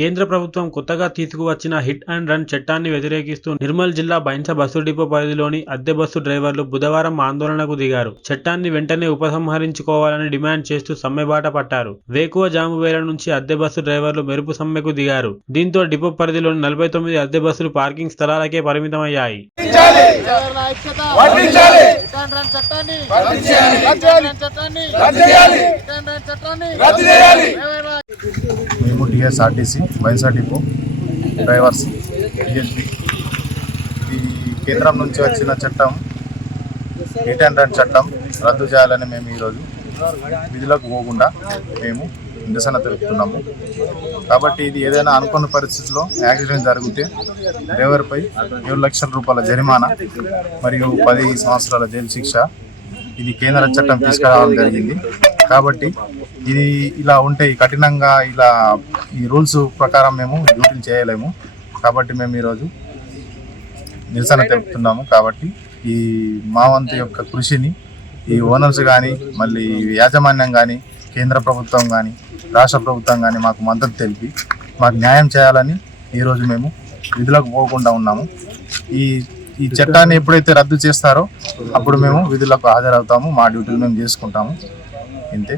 కేంద్ర ప్రభుత్వం కొత్తగా తీసుకువచ్చిన హిట్ అండ్ రన్ చట్టాన్ని వ్యతిరేకిస్తూ నిర్మల్ జిల్లా బైంస బస్సు డిపో పరిధిలోని అద్దె బస్సు డ్రైవర్లు బుధవారం ఆందోళనకు దిగారు. చట్టాన్ని వెంటనే ఉపసంహరించుకోవాలని డిమాండ్ చేస్తూ సమ్మెబాట పట్టారు. వేకువ జామువేళ నుంచి అద్దె బస్సు డ్రైవర్లు మెరుపు సమ్మెకు దిగారు. దీంతో డిపో పరిధిలోని 49 అద్దె బస్సులు పార్కింగ్ స్థలాలకే పరిమితమయ్యాయి. మేము TSRTC Bhainsa depot drivers TSB ఇది కేంద్రం నుంచి వచ్చిన చట్టం హిట్ అండ్ రన్ చట్టం రద్దు చేయాలని మేము ఈరోజు విధులకు పోకుండా మేము నిరసన తెలుపుతున్నాము. కాబట్టి ఇది ఏదైనా అనుకున్న పరిస్థితుల్లో యాక్సిడెంట్ జరిగితే డ్రైవర్పై 7 లక్షల రూపాయల జరిమానా మరియు 10 సంవత్సరాల జైలు శిక్ష ఇది కేంద్ర చట్టం తీసుకురావడం జరిగింది. కాబట్టి ఇది ఇలా ఉంటే కఠినంగా ఈ రూల్స్ ప్రకారం మేము డ్యూటీలు చేయలేము. కాబట్టి మేము ఈరోజు నిరసన తెలుపుతున్నాము. కాబట్టి ఈ మా వంతు యొక్క కృషిని ఈ ఓనర్స్ కానీ మళ్ళీ యాజమాన్యం కానీ కేంద్ర ప్రభుత్వం కానీ రాష్ట్ర ప్రభుత్వం కానీ మాకు మద్దతు తెలిపి మాకు న్యాయం చేయాలని ఈరోజు మేము విధులకు పోకుండా ఉన్నాము. ఈ చట్టాన్ని ఎప్పుడైతే రద్దు చేస్తారో అప్పుడు మేము విధులకు హాజరవుతాము. మా డ్యూటీలు మేము చేసుకుంటాము. ఇంతే.